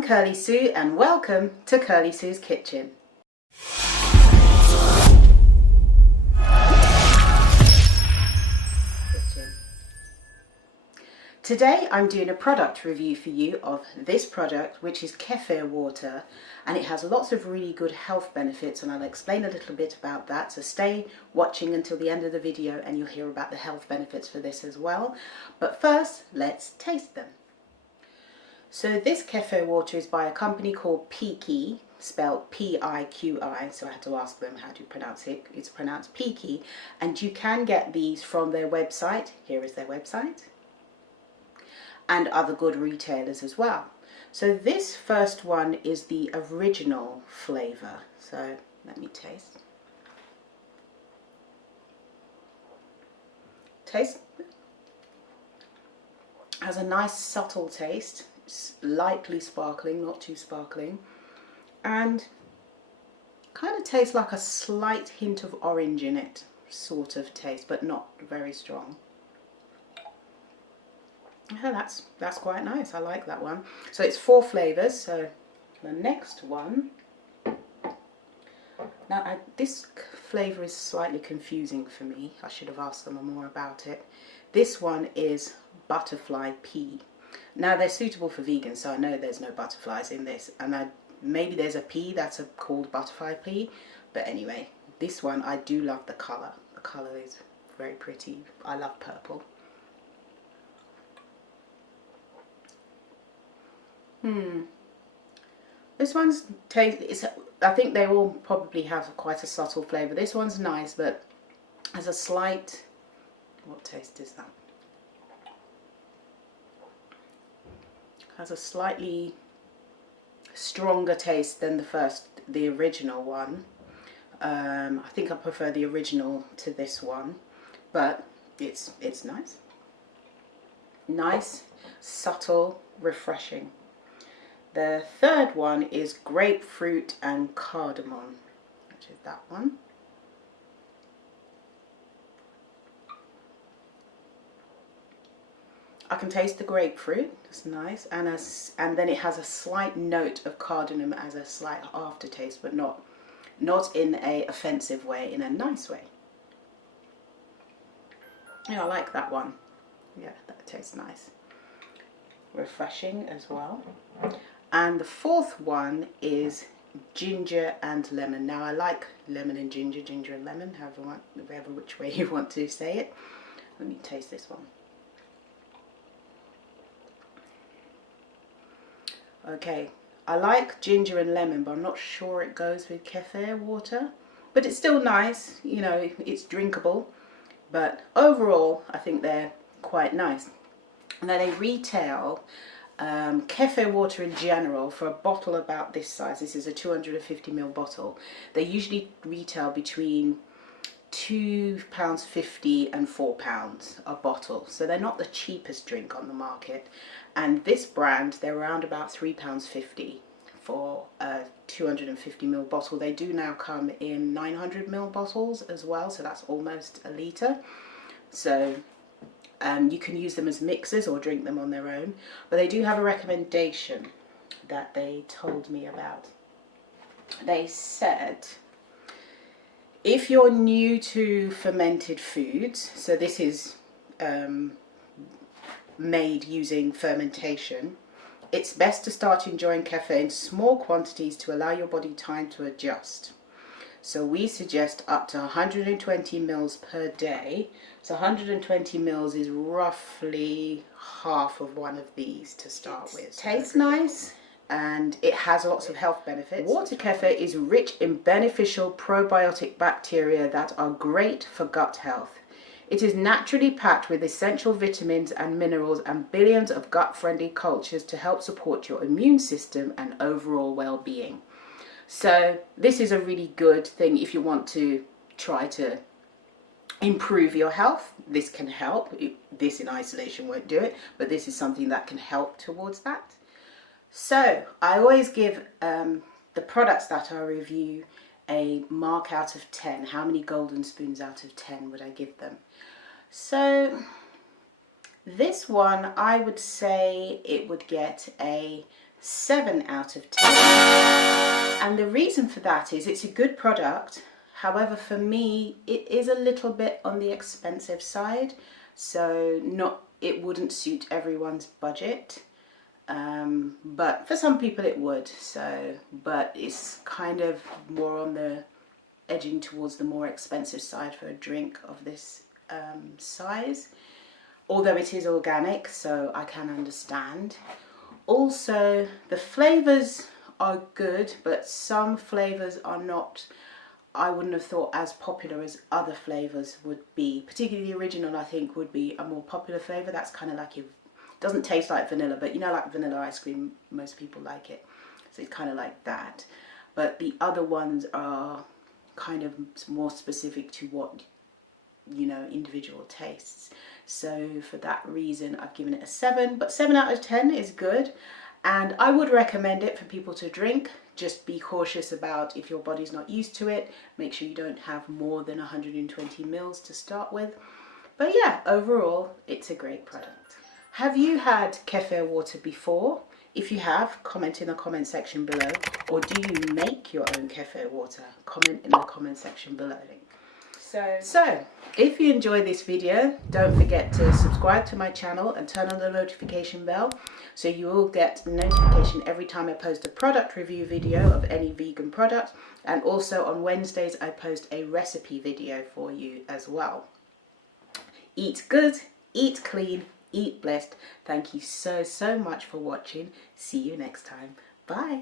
I'm Curly Sue and welcome to Curly Sue's Kitchen. Today I'm doing a product review for you of this product, which is kefir water, and it has lots of really good health benefits, and I'll explain a little bit about that, so stay watching until the end of the video and you'll hear about the health benefits for this as well. But first, let's taste them. So this kefir water is by a company called PIQi, spelled P-I-Q-I, so I had to ask them how to pronounce it. It's pronounced PIQi, and you can get these from their website. Here is their website. And other good retailers as well. So this first one is the original flavour. So let me taste. Has a nice subtle taste. It's lightly sparkling, not too sparkling. And kind of tastes like a slight hint of orange in it, sort of taste, but not very strong. Yeah, that's quite nice. I like that one. So it's 4 flavours. So the next one. Now this flavour is slightly confusing for me. I should have asked them more about it. This one is butterfly pea. Now they're suitable for vegans, so I know there's no butterflies in this, and maybe there's a pea that's called butterfly pea. But anyway, this one I do love the colour. The colour is very pretty. I love purple. This one's taste. I think they all probably have quite a subtle flavour. This one's nice, but has a slight. What taste is that? Has a slightly stronger taste than the original one. I think I prefer the original to this one, but it's nice. Nice, subtle, refreshing. The third one is grapefruit and cardamom, which is that one. I can taste the grapefruit, it's nice, and then it has a slight note of cardamom as a slight aftertaste, but not in a offensive way, in a nice way. Yeah, I like that one. Yeah, that tastes nice. Refreshing as well. And the fourth one is ginger and lemon. Now I like lemon and ginger, ginger and lemon, however which way you want to say it. Let me taste this one. Okay, I like ginger and lemon, but I'm not sure it goes with kefir water. But it's still nice, you know, it's drinkable. But overall, I think they're quite nice. Now they retail kefir water in general for a bottle about this size. This is a 250ml bottle. They usually retail between £2.50 and £4 a bottle, so they're not the cheapest drink on the market. And this brand, they're around about £3.50 for a 250ml bottle. They do now come in 900ml bottles as well, so that's almost a litre. So you can use them as mixers or drink them on their own, but they do have a recommendation that they told me about. They said, if you're new to fermented foods, so this is made using fermentation, it's best to start enjoying kefir in small quantities to allow your body time to adjust. So we suggest up to 120 mils per day. So 120 mils is roughly half of one of these to start with. Tastes nice and it has lots of health benefits. Water kefir is rich in beneficial probiotic bacteria that are great for gut health. It is naturally packed with essential vitamins and minerals and billions of gut-friendly cultures to help support your immune system and overall well-being. So this is a really good thing if you want to try to improve your health. This can help. This in isolation won't do it, but this is something that can help towards that. So I always give the products that I review a mark out of 10. How many golden spoons out of 10 would I give them? So this one, I would say it would get a 7 out of 10. And the reason for that is it's a good product. However, for me, it is a little bit on the expensive side. So it wouldn't suit everyone's budget. But for some people it would. But it's kind of more on the edging towards the more expensive side for a drink of this size. Although it is organic, so I can understand. Also, the flavors are good, but some flavors are not, I wouldn't have thought, as popular as other flavors would be. Particularly the original, I think, would be a more popular flavor. That's kind of like, it doesn't taste like vanilla, but you know, like vanilla ice cream, most people like it. So it's kind of like that. But the other ones are kind of more specific to what, you know, individual tastes. So for that reason, I've given it a 7, but 7 out of 10 is good. And I would recommend it for people to drink. Just be cautious about if your body's not used to it. Make sure you don't have more than 120 mils to start with. But yeah, overall, it's a great product. Have you had kefir water before? If you have, comment in the comment section below. Or do you make your own kefir water? Comment in the comment section below. So, if you enjoyed this video, don't forget to subscribe to my channel and turn on the notification bell so you will get notification every time I post a product review video of any vegan product. And also on Wednesdays I post a recipe video for you as well. Eat good, eat clean, eat blessed. Thank you so much for watching. See you next time. Bye.